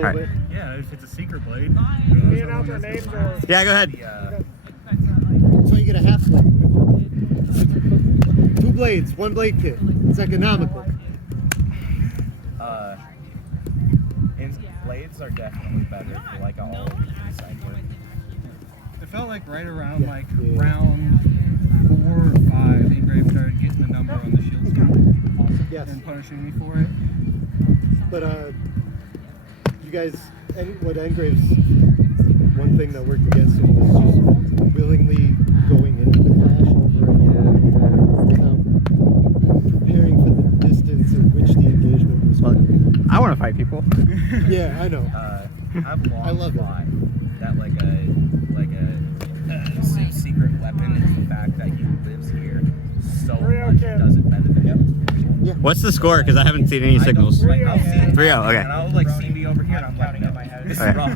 little Right. bit. Yeah, if it's a secret blade. Can we announce our names or? Yeah, go ahead. So you get a half blade. 2 blades, 1 blade kit. It's economical. Blades are definitely better for like all inside work. It felt like right around round 4 or 5, Engrave started getting the number on the shield scope. Yes. And punishing me for it. But you guys, what Engrave's one thing that worked against him was just willingly going into the clash over and over without preparing for the distance at which the engagement was going. I want to fight people. Yeah, I know. I have a long love thought that like a secret weapon is the fact that he lives here so much it doesn't benefit him. Yeah. What's the score? Because I haven't seen any signals. 3-0. 3-0, okay. And I'll like see me over here and I'm like, no, this is wrong.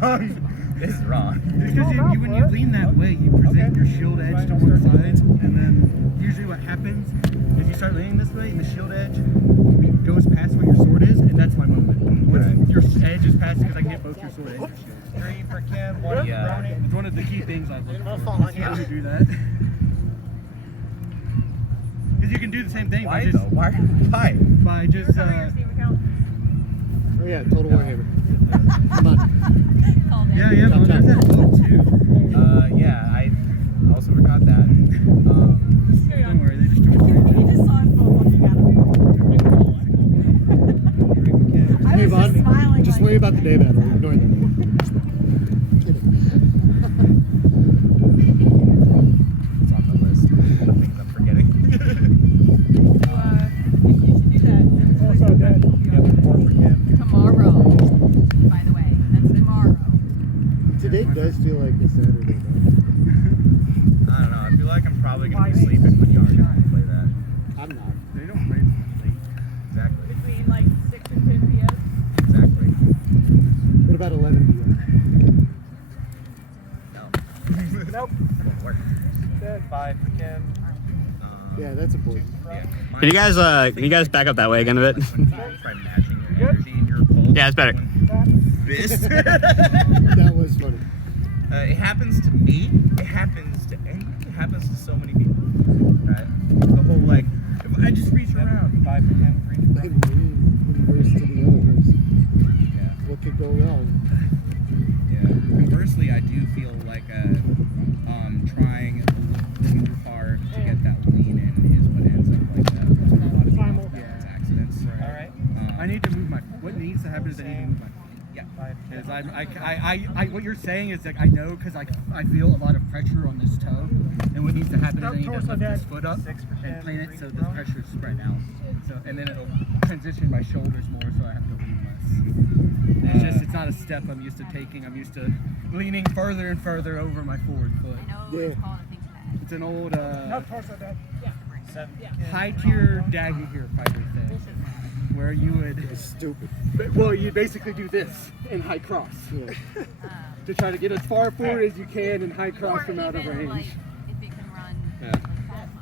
This is wrong. Because when you lean that way, you present your shield edge to one side, and then usually what happens is you start leaning this way, and the shield edge goes past where your sword is, and that's my moment. Once your edge is past, because I can hit both your sword and your shield. 3 for Kim, 1 for Brony. It's one of the key things I look for. How to do that. Because you can do the same thing. Why though? Why? By just Oh yeah, Total Warhammer. Come on. yeah, well, there's that book too. Yeah, I also forgot that. Don't worry, they just do it. just saw him looking at him. I was just smiling. Just worry about the day battle. Ignore them. It's on the list. Things I'm forgetting. You should do that. Also dead. Tomorrow, by the way. That's tomorrow. Today does feel like a Saturday night. I don't know. I feel like I'm probably going to be sleeping when you already play that. I'm not. They don't play late. Exactly. Between like 6 and 10 p.m. Exactly. What about 11 p.m.? No. Nope. Won't work. Dead. 5 for Kim. Yeah, that's important. Yeah. Can you guys back up that way again a bit? Try matching your energy and your pulse. Yeah, it's better. This. That was funny. It happens to me. It happens to anyone. It happens to so many people. Right? The whole like, if I just reach around. 5 for Kim, 3 for It converse to the other person. Yeah. What could go wrong? Yeah. Conversely, I do feel like trying a little too hard to get that lean in is what ends up like that. That's what a lot of people have accidents. All right. I need to move my. What needs to happen is I need to move my feet. Yeah. Because I what you're saying is like I know because I feel a lot of pressure on this toe, and what needs to happen is I need to lift this foot up and plant it so the pressure is spread out. So and then it'll transition my shoulders more, so I have to lean less. It's not a step I'm used to taking. I'm used to leaning further and further over my forward foot. Yeah. It's an old No, torso dead. high tier dagger here fighter thing, where you would. It's stupid. Well, you basically do this in high cross Yeah. to try to get as far forward as you can in high cross from out of range. If it can run.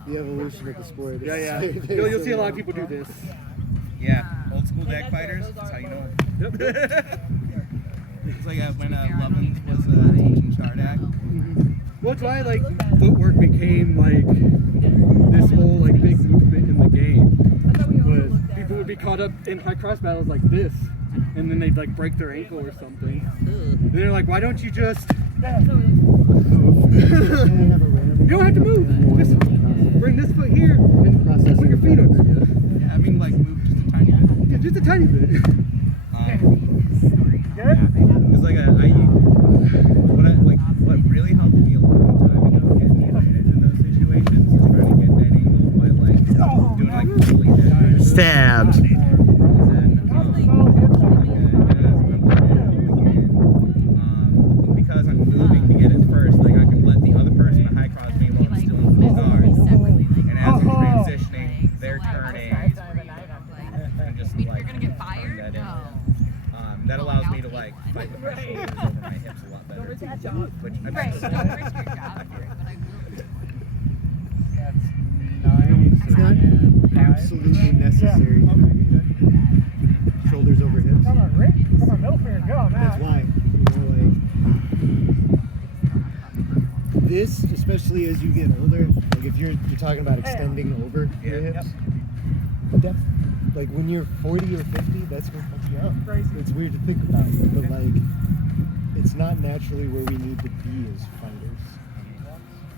The evolution of the sport. Yeah. You'll see a lot of people do this. Yeah. Old school dag fighters. That's how you know it. It's like when Lovins was teaching Shardak. Well, it's why like footwork became like this whole like big movement in the game. Was people would be caught up in high cross battles like this, and then they'd like break their ankle or something. And they're like, why don't you just? You don't have to move. Just bring this foot here and put your feet under you. Yeah, I mean like move just a tiny bit. Yeah, just a tiny bit. It's like what really helped me a long time ago getting advantage in those situations is trying to get that angle by like doing like really dead. Stabbed. Because I'm moving to get it first, like I can let the other person in high cross me while I'm still in full guard. And as I'm transitioning, they're turning and just like You're gonna get fired? that in. That allows me to like fight with my shoulders over my hips a lot better. Which I Right. think Don't risk your job for it, but I will. It's not absolutely necessary. Shoulders over hips. Come on, Rick. Come on, middle finger, go. Now. this, especially as you get older, like if you're talking about extending over your hips, like when you're 40 or 50, that's gonna fuck you up. Crazy. It's weird to think about, but like, it's not naturally where we need to be as fighters.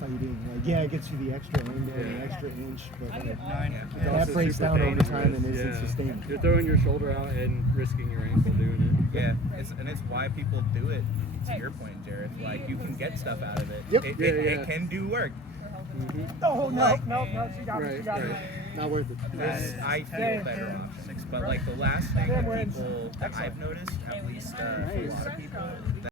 Fighting, like, yeah, it gets you the extra angle, the extra inch, but like, that breaks down over time and isn't sustainable. You're throwing your shoulder out and risking your ankle doing it. Yeah, it's why people do it. To your point, Jared, like you can get stuff out of it. Yep. It can do work. Oh, no, she got me, she got me. Not worth it. There's, I feel better options, but like the last thing that people that I've noticed, at least for a lot of people,